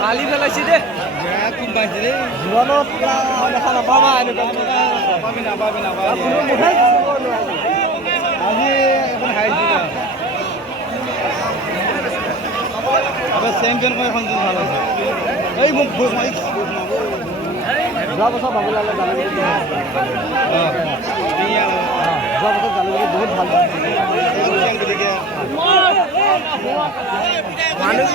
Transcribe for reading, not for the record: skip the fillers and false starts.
খালি পেলাইছি দে কোন পাইছে ৰে জীৱনত দেখা নাপাবা এনেকুৱা পাবি না আজি এখন হাৰিছিল আবে চেম্পিয়ন কৈ এখন ভাল আছে এই মোক যোৱা বছৰ বাবুলালে জানে যোৱা বছৰ জানে বহুত ভাল মানুহ